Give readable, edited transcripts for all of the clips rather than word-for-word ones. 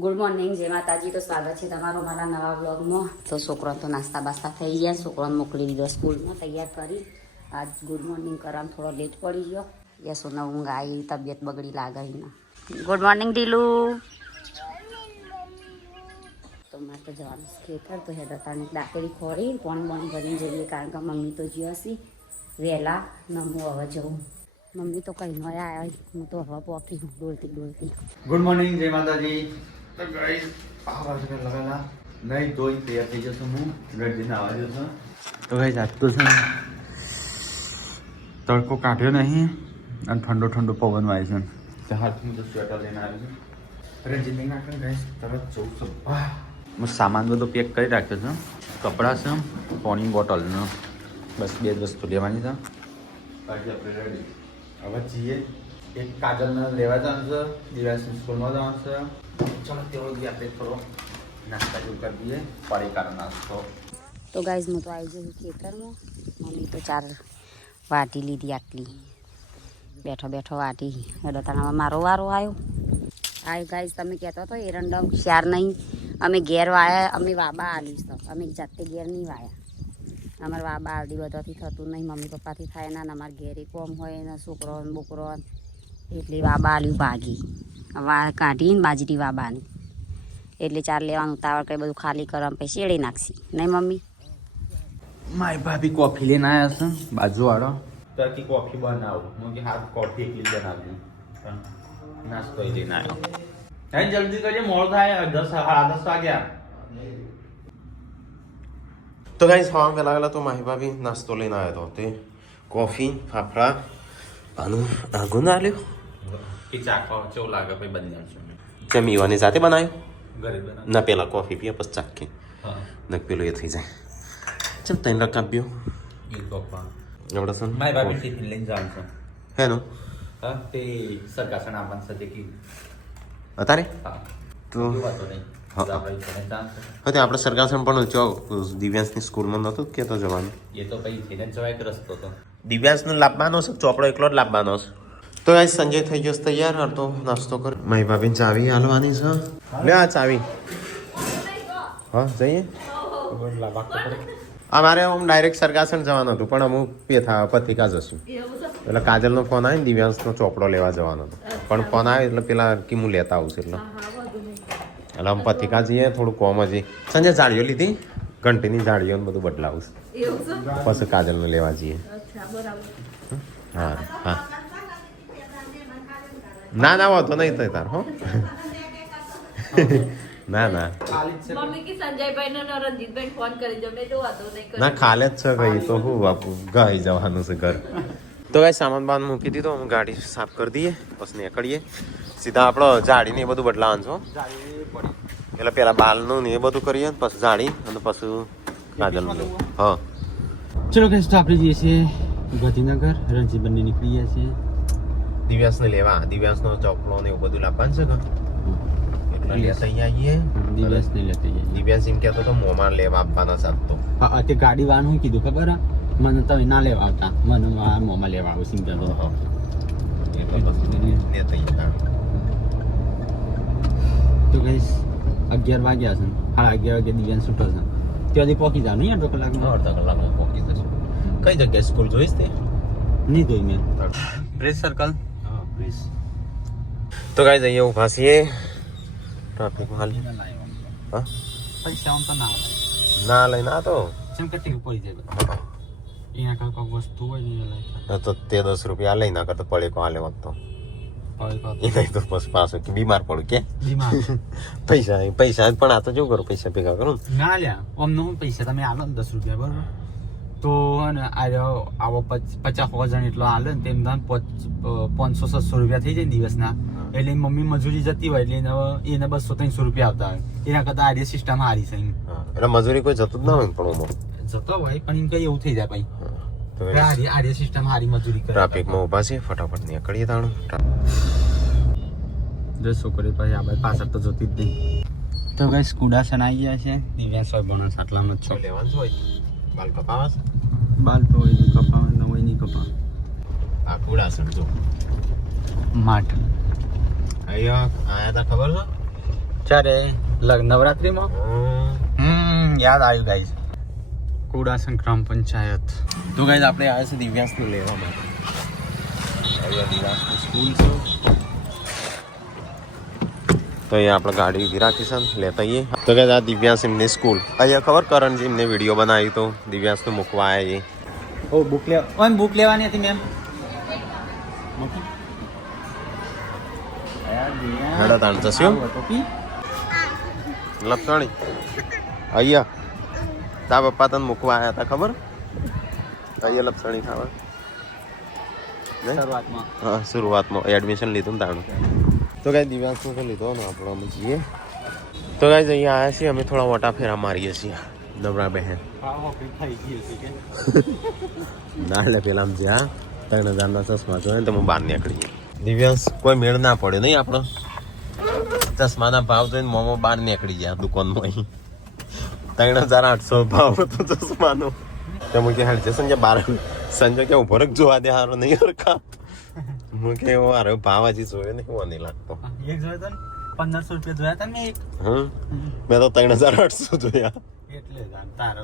Good morning, જય માતાજી. તો સ્વાગત છે તમારો મારા નવા વ્લોગમાં. તો છોકરાને તો નાસ્તા બાસ્તા થઈ ગયા, છોકરાને મોકલી દીધો સ્કૂલમાં તૈયાર કરી. આજ ગુડ મોર્નિંગ કરવામાં થોડો લેટ પડી ગયો. યશોને ઊંઘ આવી, તબિયત બગડી લાગે ને. ગુડ મોર્નિંગ ઢીલુ. તો મારે તો જવાનું ખેતર, તો હેદતાની દાંતેડી ખોરી પાણી ભરીને જઈએ, કારણ કે મમ્મી તો જ્યો હશે વહેલા નમું હવે જવું. મમ્મી તો કઈ ન આવ્યા, હું તો હવે પોકી ડોલતી. ગુડ મોર્નિંગ, જય માતાજી. તો ગાઈસ આ વાગે લગાલા નહીં ધોઈ તૈયાર થઈ જશો. હું ગરજીને આવવા જશો. તો ગાઈસ આજ તો છે તડકો કાઢ્યો નહીં અને ઠંડો પવન વાય છે. તો હાથમાં તો સ્વેટર લઈને આવ્યો છું. રંજીત નાખે ગાઈસ તરત જવું છું. હું સામાન બધો પેક કરી રાખ્યો છું. કપડાં છે, પાણી બોટલ, બસ બે જ વસ્તુ લેવાની છે. બાકી આપણે રેડી. હવે જઈએ. એક કાજલને લેવા જવાનું છે, દિવાસની સ્કૂલમાં જવાનું છે. ચાલો તેઓ આપણે થોડો નાસ્તા જેવું કરી દઈએ, પડીકાનો નાસ્તો. તો ગાઈઝ હું તો આવી જઉં ખેતરમાં. મમ્મી તો 4 વાટી લીધી, આટલી બેઠો વાટી. હેડતાણામાં મારો વારો આવ્યો. ગાઈઝ તમે કહેતો હતો એરંડમ શાર નહીં, અમે ઘેર વાયા, અમે વાબા આલીશ તો અમે જાતે ઘેર નહીં વાયા. અમારે વાબા આલદી બધાથી થતું નહીં, મમ્મી પપ્પાથી થાય ના, અમારે ઘેરે કોમ હોય ને છોકરો બોકરો, એટલે વાબા આલ્યું ભાગી કાઢીને બાજરી વાબાની. એટલે 4 લેવાનું ઉતાવળ કરી બધું ખાલી કરવા પછી શેડી નાખશી, નહીં મમ્મી? મારી ભાભી કોફી લઈને આવ્યા છે, બાજુવાળો તરકી કોફી બનાવું. હું કે હાથ કોફી એકલી બનાવી, નાસ્તો લઈને આવ્યો. હા જલ્દી કરીએ, મોડું થાય. 10 વાગ્યા. તો ગાઈસ ખાવા પહેલા તો માહી ભાભી નાસ્તો લઈને આવ્યો હતો. તે કોફી, ફાફડા આનું આગું ના લ્યો કે ચાખવા કેવું લાગે ભાઈ બની જશે. જમીવાની સાથે બનાવ્યો ઘરે બનાવ ના, પેલા કોફી પીએ પછી ચાખી ને પેલું એ થઈ જાય. ચમ તને રકાબ્યો એ પપ્પા એવડે છે મારી ભાભી ટિફિન લઈને જવાનું છે. હેનો હા તે સરકાસણ આવવાનું છે તે કી અત્યારે હા તો વાતો નહીં. હા તે આપણે સરકાસણ પણ દિવ્યાંશની સ્કૂલમાં નહોતું કહેતો જવાનું. એ તો પછી થઈને જવાય કે રસ્તો તો દિવ્યાંશને લાવવાનો છે, ચોપડો એકલો જ લાવવાનો છે. તો ગાઈસ સંજય થઈ ગયો તૈયાર, અડધો નાસ્તો કર. મારી ભાભીને ચાવી હાલવાની છે. લે આ ચાવી. હા જઈએ. અમારે આમ ડાયરેક્ટ સરગાસણ જવાનું હતું, પણ અમુક પથિકા જશું. એટલે કાજલનો ફોન આવે ને, દિવ્યાંશનો ચોપડો લેવા જવાનો હતો, પણ ફોન આવે એટલે પેલા હું લેતા આવું છું. એટલે આમ પથિકા જઈએ, થોડું કોમ હજી. સંજય જાળીઓ લીધી, ઘંટીની જાળીઓ બધું બદલાવું છે, પછી કાજલને લેવા જઈએ. હા હા ના વાંધો નહીં થાય તાર. હો ના મમ્મી કે સંજયભાઈ ને રણજીતભાઈ ફોન કરી દો, મેં જો વાતો નહીં કરી. ના ખાલે જ છે કઈ તો હું બાપુ ગઈ જવાનું છે ઘર. તો કઈ સામાન બાન મૂકી દીધો, અમે ગાડી સાફ કરી દઈએ પછી નીકળીએ સીધા. આપણો જાળી ને એ બધું બદલાવાનું છો, એટલે પેલા બાલનું ને એ બધું કરીએ, પછી જાળી અને પછી કાજલનું. હા ચલો કે આપણે જઈએ છીએ ગાંધીનગર. રણજીત બંને નીકળી ગયા છીએ દિવ્યાંશને લેવા. દિવ્યાંશનો ચોપડો ને એવું બધું લાવવાનું છે કે એટલે લેતા આવીએ. દિવસને લેતી જઈએ. દિવ્યાંશ એમ કહેતો તો મોમાં લેવા આપવાના સાથ તો. હા તે ગાડી વાળાનું શું કીધું ખબર? મને તમે ના લેવા આવતા, મને મોમાં લેવા આવું સિમ કહેતો. તો ગઈશ 11 વાગ્યા છે, 11:30 વાગે દિવ્યાંશ છૂટો છે. ત્યાંથી પહોંચી જવાનું યાર, 2 કલાકમાં. અડધા કલાકમાં પહોંચી જશું. કઈ જગ્યાએ સ્કૂલ જોઈશ તે? નહીં જોઈ મેં. Press circle. હા પ્લીઝ. તો ગાઈસ અહીંયા ઊભા છીએ ટ્રાફિકમાં હાલ. હા પૈસા આમ તો ના આવે, ના લઈને આ તો જેમ કે ટીક પડી જાય એના કાંઈ કોઈક વસ્તુ હોય ને તો તે 10 રૂપિયા લઈ ના કરતો પડે કો હાલે હોત તો એ નહીં તો બસ પાછું કે બીમાર પડું કે પૈસા પણ આ તો જો કરો, પૈસા ભેગા કરું ના લ્યા અમને પૈસા તમે આલો ને 10 રૂપિયા બરોબર, તો ને આવો 50 જણ એટલો હાલે ને તેમ 500-700 રૂપિયા થઈ જાય ને દિવસના. એટલે મમ્મી મજૂરી જતી હોય એટલે એને 200-300 રૂપિયા આવતા હોય. એના કરતા આર્ય સિસ્ટમ હારી છે. એટલે મજૂરી કોઈ જતું જ ના હોય પણ જતો હોય પણ એમ કઈ એવું થઈ જાય ભાઈ. આર્ય સિસ્ટમ હારી મજૂરી કરે. ટ્રાફિકમાં ઊભા છે, ફટાફટ નીકળીએ તાણું. જો છોકરી પછી આ બાજુ પાછળ તો જોતી જ નહીં. તો કઈ સ્કૂડા સન આવી ગયા છે. દિવ્યાંશ હોય બોનસ આટલામાં જ છો લેવાનું હોય. બાલ કપાવા છે, બાલ તો હોય નહીં કપાવ ન હોય નહીં કપાવ. આ કુડા સમજો માઠ અહીંયા આયા તા ખબર છે ક્યારે નવરાત્રીમાં યાદ આવ્યું ગાઈઝ કુડાસન ગ્રામ પંચાયત. તો ગાઈઝ આપણે આવ્યા છે દિવ્યાંશને લેવા માટે. અહીંયા દિવ્યાંશની સ્કૂલ છે. તો અહીંયા આપણે ગાડી ઊભી રાખી છે ને લેતા આવીએ. તો ગાઈઝ આ દિવ્યાંશ એમની સ્કૂલ. અહીંયા ખબર કરણજી એમને વિડીયો બનાવી તો દિવ્યાંશને મૂકવા આવ્યા એ. ઓ બુક લેવાની હતી મેમ. હેડો તાણ જશું લપસણી અહીંયા તા પપ્પા તને મૂકવા આવ્યા હતા ખબર. અહીંયા લપસણી ખાવા શરૂઆતમાં હા શરૂઆતમાં એડમિશન લીધું ને તાણું. તો કાંઈ દિવ્યાંશનું તો લીધો ને આપણો અમે જઈએ. તો કાંઈ અહીંયા આવ્યા છીએ અમે થોડા મોટા ફેરા મારીએ છીએ નવરા બહેન. ના એટલે પેલા આમ જ્યાં 3000ના ચશ્મા જોઈએ ને તો હું બહાર નીકળીએ. દિવ્યાંશ કોઈ મેળ ના પડ્યો નહીં આપણો. ચશ્માના ભાવ જોઈને મોમો બહાર નીકળી ગયા દુકાનમાં અહીં. 3800 ભાવ હતો ચશ્માનો. તો હું કે હાલ છે સંજય બાર સંજય કે ઉભો રખ જોવા દે હારો નહીં હરખા. હું કે એવો હારો ભાવ હજી જોયો નહીં એવો નહીં લાગતો. એક જોયો તો 1500 રૂપિયા જોયા હતા ને એક. મેં તો 3800 જોયા. એટલે તારો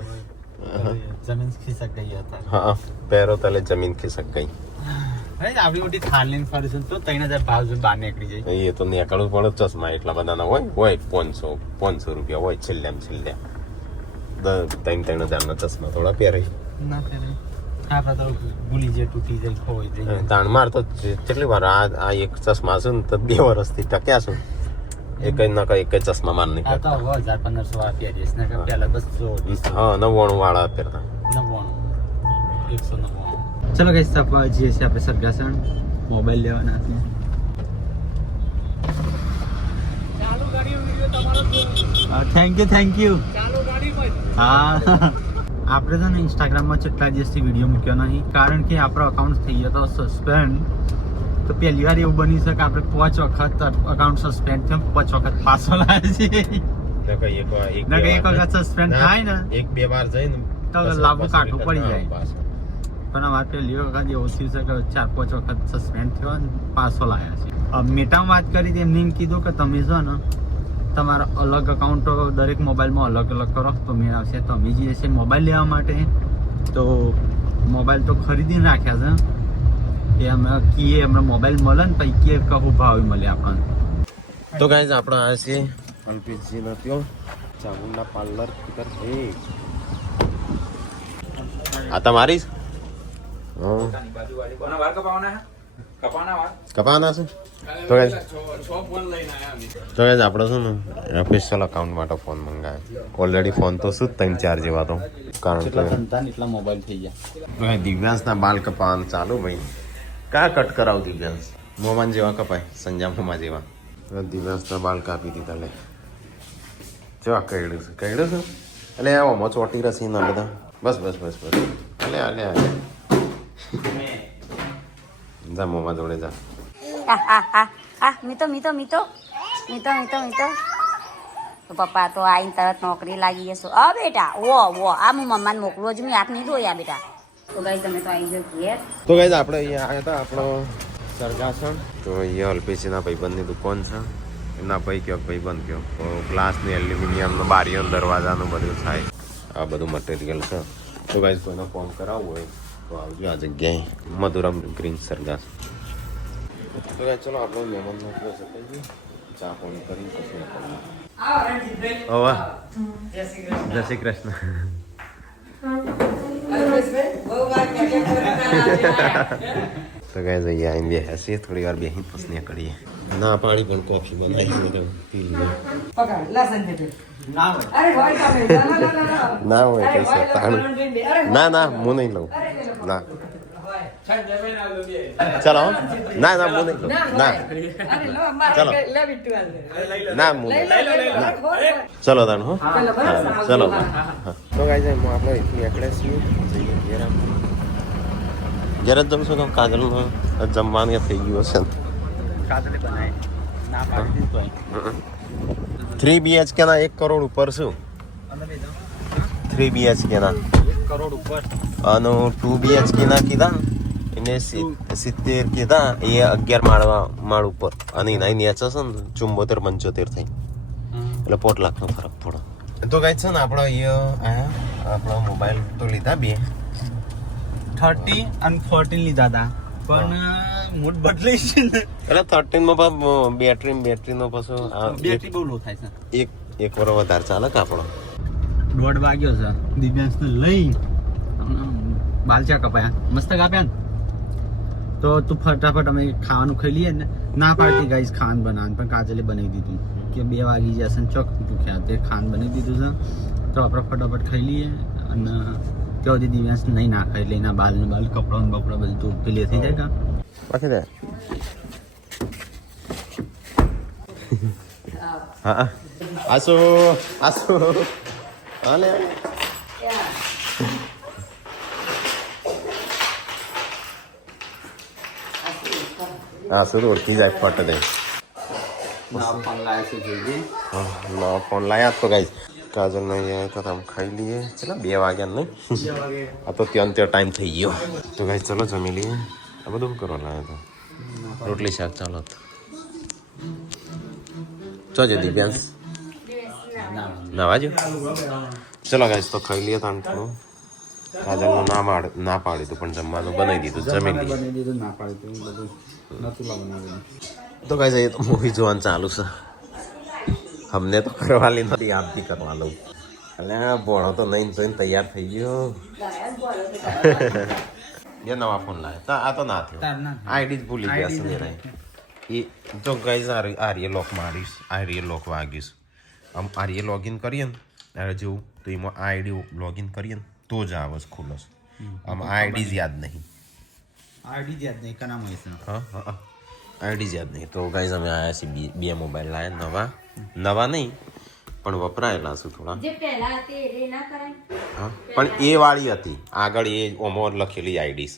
જમીન ખિસક ગઈ હતા. હા પેરો તલે જમીન ખિસક ગઈ. આપણી મોટી થાળ લઈને ફરીશું તો 3000 ભાવ જોઈને બહાર નીકળી જાય. એ તો નીકળવું પડે ચશ્મા એટલા બધાના હોય 500 રૂપિયા હોય છેલ્લે છેલ્લે. 3000 ના ચશ્મા થોડા પહેરાય ના પહેરાય. આપડે તો ભૂલી જાય તૂટી જાય ખોઈ જાય. તાણ માર તો કેટલી વાર આ એક ચશ્મા છે ને તો 2 વર્ષથી ટક્યા છું. એક ચશ્મા માર નહીં આ તો 1500 આપી દઈશ ને કે પહેલા 220 હા 99 વાળા પહેરતા 99 199. ચલો ગાઈસ આપણે જઈએ છીએ આપણે સરગાસણ મોબાઈલ લેવાના છે. Thank you. હા આપણે તો ને ઇન્સ્ટાગ્રામમાં કેટલા દિવસથી વિડીયો મૂક્યો નહીં કારણ કે આપણો અકાઉન્ટ થઈ ગયો હતો સસ્પેન્ડ. તો પહેલી વાર એવું બની શકે આપણે 5 વખત અકાઉન્ટ સસ્પેન્ડ થયો 5 વખત પાછો લાવે છે. એક વખત સસ્પેન્ડ થાય ને 1-2 વાર જઈને તો લાભો કાઢવું પડી જાય. પણ અમારે પહેલી વખત એવું થયું છે કે 4-5 વખત સસ્પેન્ડ થયો અને પાછો લાવ્યા છે. મેટામાં વાત કરી તો એમને એમ કીધું કે તમે જો ને તમારા અલગ અકાઉન્ટો દરેક મોબાઈલમાં અલગ અલગ કરો તો મેળ આવશે. તમે જે છે મોબાઈલ લેવા માટે તો મોબાઈલ તો ખરીદીને રાખ્યા છે એ અમે કીએ અમને મોબાઈલ મળે ને પછી કે કહું ભાવ મળે આપણને. તો ગાઈઝ આપણે આ છે અલ્પેશજીનો ત્યાં ચામુંડા પાર્લર પર છે. આ તમારી કપાના છે. તો ગાઈઝ આપણે શું ને ઓફિશિયલ અકાઉન્ટ માટે ફોન મંગાવ્યો. ઓલરેડી ફોન તો શું 3-4 જેવા તો કારણ કે એટલા મોબાઈલ થઈ ગયા. દિવ્યાંશના બાલ કપાવાનું ચાલુ ભાઈ. કા કટ કરાવ દિવ્યાંશ મોમાન જેવા કપાય સંજા મોમા જેવા. દિવ્યાંશના બાલ કાપી દીધા લે. જેવા કઈડું છે એટલે આમાં ચોટી રસી ના બધા. બસ અલે જા મોમા જોડે જા. મીતો તો પપ્પા તો આઈને તરત નોકરી લાગી જશો. બેટા ઓ આ હું મમ્માને મોકલો જ મેં આપ નહીં જોયા બેટા. તો ગાઈસ તમે તો આવી જાઓ ઘેર. તો ગાઈઝ આપણે અહીંયા આવ્યા હતા આપણો સરગાસણ. તો અહીંયા અલ્પેશજીના ભાઈબંધની દુકાન છે. એમના ભાઈ કયો ભાઈબંધ કયો તો ગ્લાસની એલ્યુમિનિયમનું બારીઓ દરવાજાનું બધું થાય આ બધું મટીરિયલ છે. તો ગાઈઝ કોઈને ફોન કરાવવું હોય તો આવજો આ જગ્યાએ મધુરમ ગ્રીન સરગાસણ. તો ગાઈઝ ચલો આપણો મહેમાન નોકરો છે ચા પાણી કરીને પછી જય શ્રી કૃષ્ણ. તો ગાઈઝ અહીંયા આવીને બેસીએ થોડી વાર બેસીને પછી નીકળીએ. ના પાણી પણ કોફી બનાવી પી લઈએ. ના હોય કઈ છે ના હું નહીં લઉં ના. ચલો ના હું નહીં લઉં ના. ચલો ના હું ચલો તાણ હો ચલો. તો ગાઈઝ આપણે નીકળે છીએ જઈએ ઘેર. ઘેર જ જવું છું તો કાજલનું જમવાનું થઈ ગયું હશે. 3 BHK ના 1 કરોડ ઉપર શું 3 BHK ના 1 કરોડ ઉપર અને 2 BHK ના કીધા એને 70 કીધા એ 11 માળ ઉપર અને એના નેચા છે ને 74-75 થઈ. એટલે 5 લાખનો ફરક પડે. તો ગાઈસ છે ને આપણે અહીંયા આયા આપણો મોબાઈલ તો લીધા બે 30 અને 14 લીધા હતા પણ મૂડ બદલાઈ છે ને એટલે 13 માં બેટરીનો પાછો બેટરી બહુ લો થાય છે. એક વાર વધારે ચાલે કે આપણો 1:30 વાગ્યો છે. દિવ્યાંશને લઈ બાલચા કપાયા મસ્ત કાપ્યા ને તો તું ફટાફટ અમે ખાવાનું ખાઈ લઈએ ને. ના પાડતી ગાઈસ ખાન બનાવવાનું પણ કાજલે બનાવી દીધું કે 2 વાગી જશે ને ચોક ભૂખ્યા તે ખાન બનાવી દીધું છે તો આપણે ફટાફટ ખાઈ લઈએ અને ત્યાં સુધી દિવ્યાંશ નહીં ના ખાઈ એટલે એના બાલ કપડા બધું તો પેલી થઈ જાય કા બાકી દે. હા આસો હાલે આસો તો ઓળખી જાય ફટ દે. ફોન લાયા તો ગાઈસ કાજલ નહીં તો તમે ખાઈ લઈએ. ચલો 2 વાગ્યા નહીં આ તો ત્યાં ટાઈમ થઈ ગયો. તો ગાઈસ ચલો જમી લઈએ. આ બધું શું કરવા લાવ્યા તો રોટલી શાક ચાલો તો જો દિવ્યાંશ નાવાજો. ચલો ગાઈસ તો ખાઈ લઈએ. તાન થોડું કાજલનું ના પાડી તું પણ જમવાનું બનાવી દીધું જમી લઈએ. તો ગાઈસ એ તો મૂવી જોવાનું ચાલુ છે. અમને તો કરવાલી નથી યાદ બી કરવા લઉં એટલે ભણો તો નહીં જોઈને તૈયાર થઈ ગયો. બે નવા ફોન લાવ્યા આ તો ના થયો. આઈડી જ ભૂલી ગયા છે મેરા એ તો ગાઈસ આર્ય લોક મારીશ આર્ય લોક વાગીશ. આમ આર્ય લોગિન કરીએ ને ત્યારે જેવું તો એમાં આઈડી લોગિન કરીએ ને તો જ આવે છે ખુલ્લો. આમ આઈડી જ યાદ નહીં. હા આઈડી જ યાદ નહીં. તો ગાઈસ અમે આવ્યા છીએ 2 મોબાઈલ લાવ્યા નવા નહીં પણ વપરાયેલા છે થોડા. હા પણ એ વાળી હતી આગળ એ ઓમો લખેલી આઈડી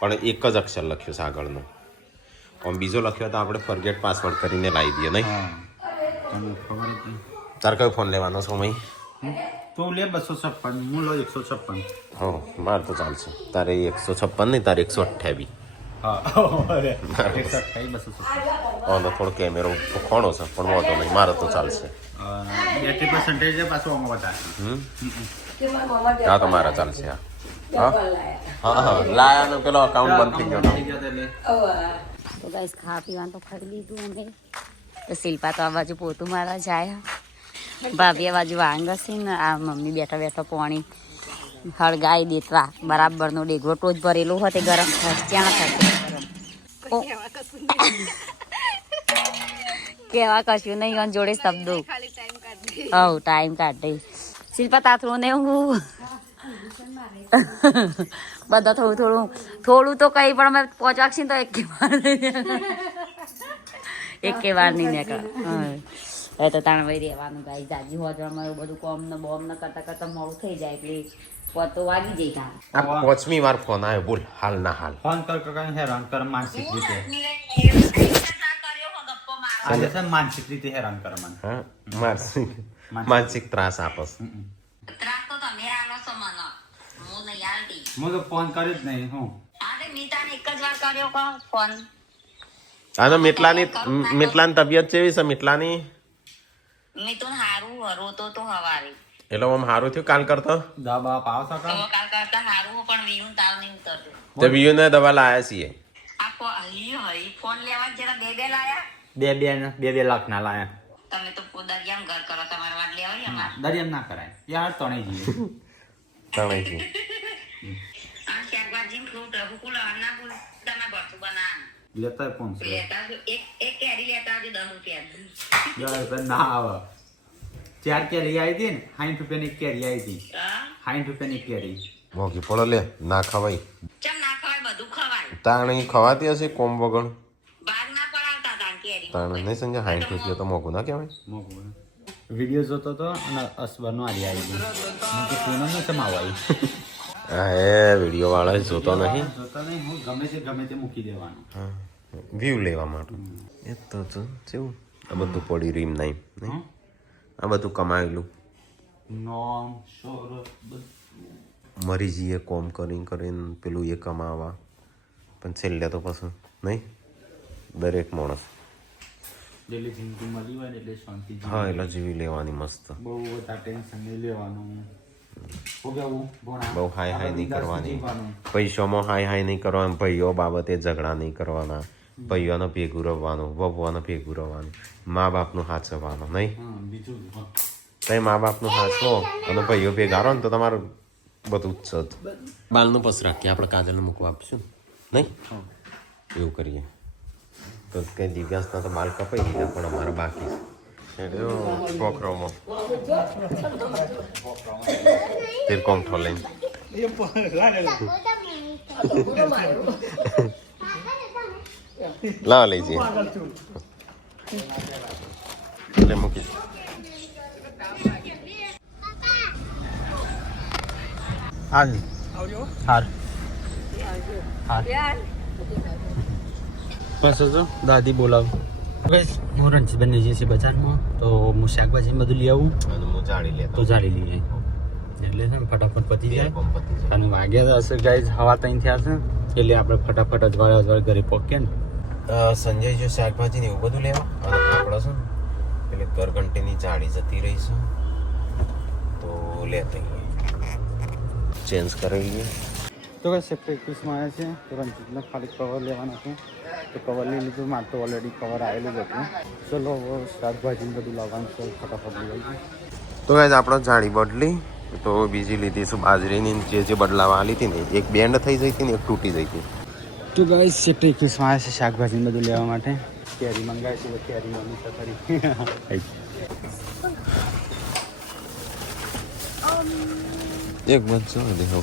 પણ એક જ અક્ષર લખ્યો છે આગળનો. આમ બીજો લખ્યો તો આપણે ફોરગેટ પાસવર્ડ કરીને લાવી દઈએ નહીં. તાર કયો ફોન લેવાનો છો મય? તો લે 256 હું લો 156. હા મારે તો ચાલશે. તારે 156 નહીં તારે 128. થોડો કેમેરો ખોણો છે પણ વાંધો નહીં મારે તો ચાલશે. હા તો મારા ચાલશે. હા લાયા પેલો અકાઉન્ટ બંધ થઈ ગયો. તો ગાઈસ ખા પીવાનું તો ખાઈ લીધું અમે. તો શિલ્પા તો આ બાજુ પોતું મારા જાય, ભાભી આ બાજુ વાંગસી ને આ મમ્મી બેઠા બેઠા પાણી હળગાઈ દેતા. બરાબરનો ડેગરો ટોચ ભરેલો હતો ગરમ ત્યાં કેવા કશું નહીં અને જોડે શબ્દો હવ ટાઈમ કાઢે. શિલ્પા તાથરું ને હું બધા થોડું તો કઈ પણ અમે પહોંચવાક્ષી તો એક વાર નહીં નીકળે. હવે તો તાણ ભાઈ રહેવાનું ગાઈ જાજી હોજવામાં એવું બધું કોમ ને બોમ ને કરતા મોડું થઈ જાય એટલે પોતો વાગી જાય. આ 5મી વાર ફોન આવ્યો બોલ હાલ ના હાલ ફોન કર હેરાન કર માનસિક રીતે માનસિક રીતે હેરાન કર મને. હા માનસિક ત્રાસ આપસ. ત્રાસ તો તમે આલો છો મને, હું નહીં આલતી. હું તો ફોન કર્યો જ નહીં. હું મીતાને એક જ વાર કર્યો કો ફોન. આનો મીટલાની તબિયત કેવી છે? મીટલાની મિતુન હારું હરોતો તો હવારે એટલે આમ હારું થયું કાલ કરતો દવા પાવ સકા કાલ કરતા હારું પણ વીયું તાવ નહીં ઉતરતો. તે વિયુ ને દવા લાયા છીએ. આ ફોન લેવા જરા બે લાયા. બે લાખ ના લાયા. તમે તો દરિયામ ઘર કરો તમારે વાત લેવાની અમાર. દરિયામ ના કરાય યાર તણે જઈએ તણે જી આ શાકભાજી ફ્રૂટ હુકુલ ના ભૂલ તમારે બરતું બનાવ લેતા કોણ છે? લેતા એક કેરી લેતા આવજો 10 રૂપિયા. યાર ના આવે. 4 કેરી આવી હતી ને 60 રૂપિયાની એક કેરી આવી હતી. 60 રૂપિયાની એક કેરી મોઘી પડો લે ના ખવાય. ચમ ના ખવાય? બધું ખવાય. તાણી ખવાતી હશે કોમ વગર. બાગ ના પડાવતા તા કેરી. તાણે નહીં સમજે 60 રૂપિયા તો મોઘું ના કહેવાય. મોઘું વિડીયો જોતો તો અને અસબરનો આરી આવી ગયો. હું તો પૂનમ નો ચમાવાઈ. હા એ વિડીયો વાળા જોતો નહીં. હું ગમે તે મૂકી દેવાનું. હા વ્યૂ લેવા માટે. એ તો કેવું આ બધું પડી રીમ નહીં આ બધું કમાયેલું નોમ શોર મરી જઈએ કોમ કરીને પેલું એ કમાવા પણ છેલ્લે તો પછી નહીં દરેક માણસ ડેલી જિંદગી મળી હોય ને એટલે શાંતિ હા એટલે જીવી લેવાની મસ્ત. બહુ બધા ટેન્શન નહીં લેવાનું. હું કેવું બહુ હાય હાય નહીં કરવાની. પૈસામાં હાય હાય નહીં કરવાનું. ભાઈઓ બાબતે ઝઘડા નહીં કરવાના. ભાઈઓને ભેગું રહેવાનું. વહુઓને ભેગું રહેવાનું. મા બાપનું સાચવવાનું નહીં. બીજું તમે મા બાપનું સાચવો અને ભાઈઓ ભેગા રહો ને તો તમારું બધું જ છે. બાલનું પસ રાખીએ આપણે કાજલને મૂકવા આપીશું નહીં એવું કરીએ તો કંઈ દિવ્યાસના તો બાલ કપાઈ દીધા પણ અમારે બાકી છે પોખરોમાં તેર કોમઠો લઈને લાવ લઈ જઈએ એટલે મૂકી હાર હાર બસ તો દાદી બોલાવ હું રણજીતભાઈ જઈએ છીએ બજારમાં તો હું શાકભાજી બધું લઈ આવું અને હું જાળી લેતો તો જાળી લઈએ એટલે છે ને ફટાફટ પતી જાય અને વાગ્યા હશે ગાઈઝ હવા ત્રણ થયા છે એટલે આપણે ફટાફટ અજવાળે ઘરે પહોંચીએ ને સંજય જો શાકભાજી ને એવું બધું લેવા અને આપણે છે ને પેલી ઘરઘંટીની જાળી જતી રહી છે તો લેતા ચેન્જ કરી લઈએ તો કઈ સેફ્ટી એકવીસમાં આવ્યા છે તો રણજીતને ખાલી કવર લેવાનું હતું તો કવર લઈ લીધું મારે તો ઓલરેડી કવર આવેલું જ હતું ચલો શાકભાજી બધું લાવવાનું છે ફટાફટ લઈ આવીએ તો ગાઈઝ આપણે જાળી બદલી તો બીજી લીધી છે બાજરીની જે બદલાવા આલી હતી ને એક બેન્ડ થઈ જઈ હતી ને એક તૂટી જઈ હતી તો ગાઈઝ સેફ્ટી એકવીસમાં આવ્યા છે શાકભાજી બધું લેવા માટે કેરી મંગાવી છે કેરી મમ્મી તો ખરી એક બનશો દેખો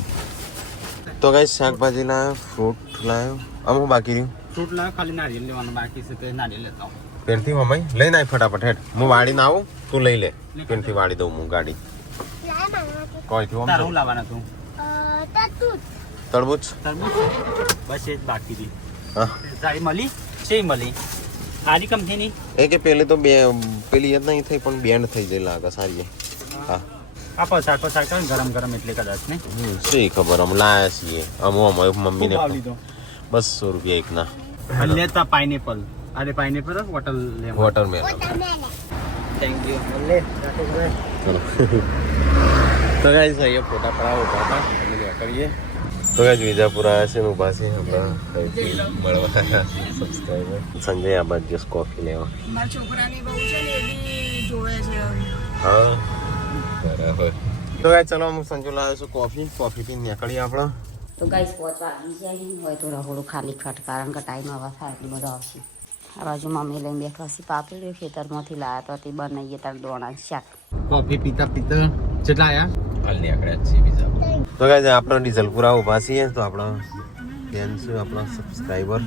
તો ગાઈઝ શાકભાજી લાવ્યો ફ્રૂટ લાવ્યો અમુક બાકી રહ્યું ફ્રૂટ લાવ્યો ખાલી નારિયેલ લેવાનું બાકી છે તે નારિયેલ લેતા આવું પેનથી મમ્મી લઈને આવી ફટાફટ હેઠ હું વાડીને આવું તું લઈ લે પેનથી વાળી દઉં હું ગાડી કોઈ થયું તારે હું લાવવાના તું તરબૂચ બસ એ જ બાકી હતી હા સારી મળી છે મળી આરી કંપનીની એ કે પેલી તો બે પેલી યાદ નહીં થઈ પણ બેન્ડ થઈ જાય લાગે સારી હા આ પસાર કરે ગરમ ગરમ એટલે કદાચ ને શી ખબર અમે લાયા છીએ અમારી મમ્મીને લીધો 200 રૂપિયા એકના લેતા પાઇનેપલ અરે પાઇનેપલ વોટર લે વોટરમેલન થેન્ક યુ લે ચલો તો ગાઈસ અહીંયા ફોટા પડાવો પાપા અમે કરીએ તો ગાઈસ વિજાપુર આવ્યા છે ને ઊભા છે આપણા મળવા આવ્યા છે સબસ્ક્રાઈબર સંજય આ બાદ જસ કોફી લેવા મારા છોકરાની બહુ છે ને એ બી જોવે છે હા બરાબર તો ગાઈસ ચલો હું સંજુ લાવ્યો છું કોફી પીને નીકળીએ આપણે તો ગાઈસ પહોંચવા આવી જાય હોય તો રહોડું ખાલી ખટ કારણ કે ટાઈમ આવા થાય એટલું બધું આવશે આ બાજુ મમ્મી લઈને બેઠા છે પાપડી ખેતરમાંથી લાવ્યા તો તે બનાવીએ તાર દોણા શાક કોફી પીતા કેટલા આયા હાલ નીકળ્યા છીએ બીજા તો ગાઈસ આપણે ડીઝલ પૂરા ઊભા છીએ તો આપણા બેન છે આપણા સબસ્ક્રાઈબર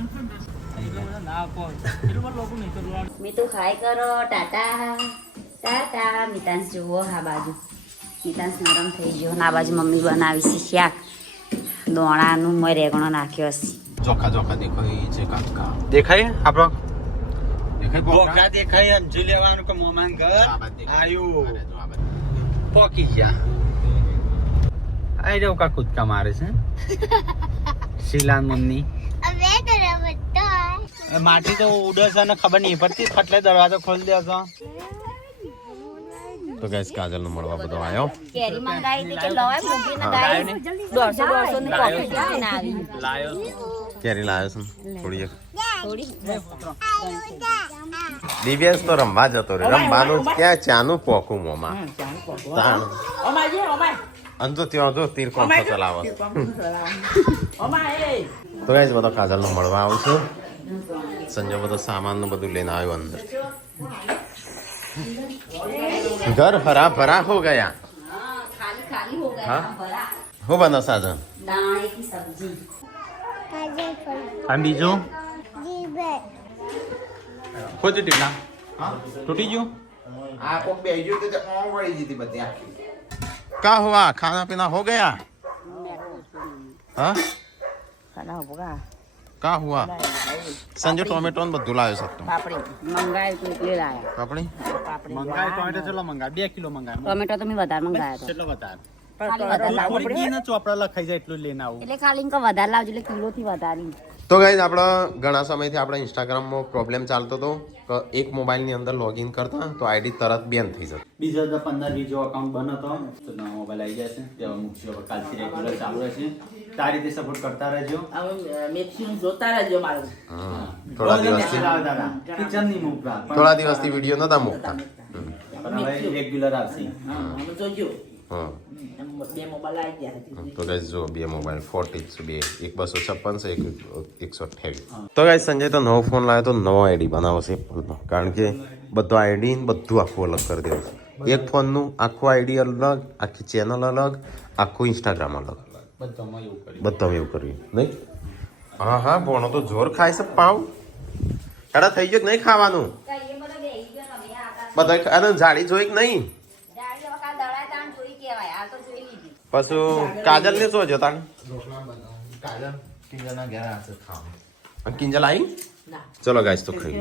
મીઠું ખાઈ કરો ટાટા ટાટા મિતાંશ જુઓ આ બાજુ મિતાંશ નરમ થઈ ગયો આ બાજુ મમ્મી બનાવી છે શાક દોણાનું મેં રેગણો નાખ્યો હશે ચોખા દેખાય છે કાકા દેખાય આપણો બોગા દેખાય અંજી લેવાનું કે મોમાન ઘર આયુ પોકી ગયા આઈ જાવ કા કૂદકા મારે છે શીલાન મમ્મી માટી તો ઉડે છે ને ખબર નહીં પડતી ફટલે દરવાજો ખોલી દે છો તો ગાઈસ કાજલ નો મળવા બધો આવ્યો કેરી મંગાવી હતી કે લવાય મૂકીને ગાય 150 ની કોફી પીને આવી લાયો કેરી લાવ્યો છું થોડી થોડી દિવ્યાસ તો રમવા જતો રે રમવાનું ક્યાં ચાનું પોકું મોમાં અંજો ત્યાં જો તીર કોમ ચલાવો તો ગાઈસ બધો કાજલ નો મળવા આવું છું સંજય બધો સામાન નું બધું લઈને આવ્યો અંદર घर हरा भरा हो गया खाली खाली हो गया हाँ? भरा हो बना साधन दाणे की सब्जी આમ બીજું ખોજ ટીલા તૂટી ગયું આ કોક બેજો તો ઓમ વળી જીતી બધી આખી क्या हुआ खाना पीना हो गया हाँ ખાના હોગા क्या हुआ संजय टोमेटो ने બધું લાવ્યો સત્તો પાપડી મંગાય તો એટલે લાયા પાપડી પાપડી મંગાય ટોમેટો ચલો મંગાય 2 કિલો મંગાય ટોમેટો તો મેં વધારે મંગાયા તો કેટલો વધારે ખાલી વધારે લાવવું થોડી પડે. ઘીના ચોપડા લખાઈ જાય એટલું લઈને આવું એટલે ખાલી કે વધારે લાવજો એટલે કિલોથી વધારી. તો ગાઈઝ આપણે ઘણા સમયથી આપણે ઇન્સ્ટાગ્રામમાં પ્રોબ્લેમ ચાલતો હતો કે એક મોબાઈલની અંદર લોગિન કરતા તો આઈડી તરત બેન થઈ જતી. બીજા તો 15-20 જેવો અકાઉન્ટ બનતો તો નવો મોબાઈલ આવી જશે તેમાં મૂકશું હવે કાલથી રેગ્યુલર ચાલુ રહેશે તો આ રીતે સપોર્ટ કરતા રહેજો મેક્સિમમ જોતા રહેજો મારું થોડા દિવસથી કિચનની મૂકતા થોડા દિવસથી વિડીયો નતા મૂકતા. પણ હવે રેગ્યુલર આવશે અમે જોજો હા બે મોબાઈલ આવી ગયા તો ગાઈઝ જો બે મોબાઈલ 40 બે એક 256 છે એક 128. તો ગાઈઝ સંજય તો નવો ફોન લાવ્યો તો નવો આઈડી બનાવશે એપલનો, કારણ કે બધો આઈડી બધું આખું અલગ કરી દેવું છે. એક ફોનનું આખું આઈડી અલગ, આખી ચેનલ અલગ, આખું ઇન્સ્ટાગ્રામ અલગ, બધામાં એવું કર્યું બધામાં એવું કર્યું નહીં. હા હા ભણો તો જોર ખાય છે પાવ એડા થઈ ગયો કે નહીં ખાવાનું બધા અરે જાડી જોઈ કે નહીં પછી કાજલ ને શું તાણ કિંજલ આવી. ચલો ગાઈસ તો ખાઈ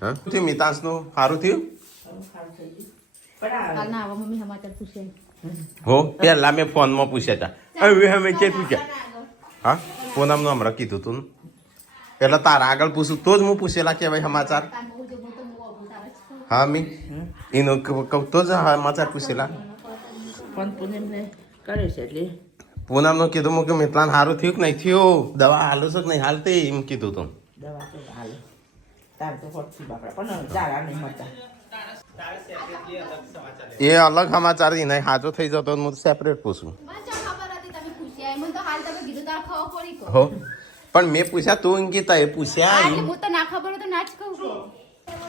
હા થયું મિતાંશ નું સારું થયું હો પેલા મેં ફોન માં પૂછ્યા હતા હવે અમે કે પૂછ્યા હા પૂનમ નું હમણાં કીધું તું એટલે તારા આગળ પૂછું તો જ હું પૂછેલા કે ભાઈ સમાચાર હા મી એનું કહું તો જ સમાચાર પૂછેલા પણ પુનેમને કર્યો છે એટલે પૂનમ નું કીધું હું કે મિત્રાન સારું થયું કે નહીં થયું દવા હાલો છો કે નહીં હાલતી એમ કીધું તું દવા તો હાલે તાર તો હોટથી બાપડા પણ જારા નહીં મળતા એ અલગ સમાચાર નહીં સાચો થઈ જતો હું સેપરેટ પૂછું હો પણ મેં પૂછ્યા તું એમ કીધા એ પૂછ્યા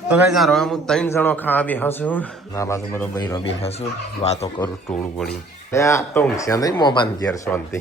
તો કઈ જારો હું 3 જણો ખાવા બેહશું ના બાજુ બધો બહેરો બેહશું વાતો કરું ટોળું પડી આ તો ઊંઘ્યા નહીં મોબાઈલ ઘેર શાંતિ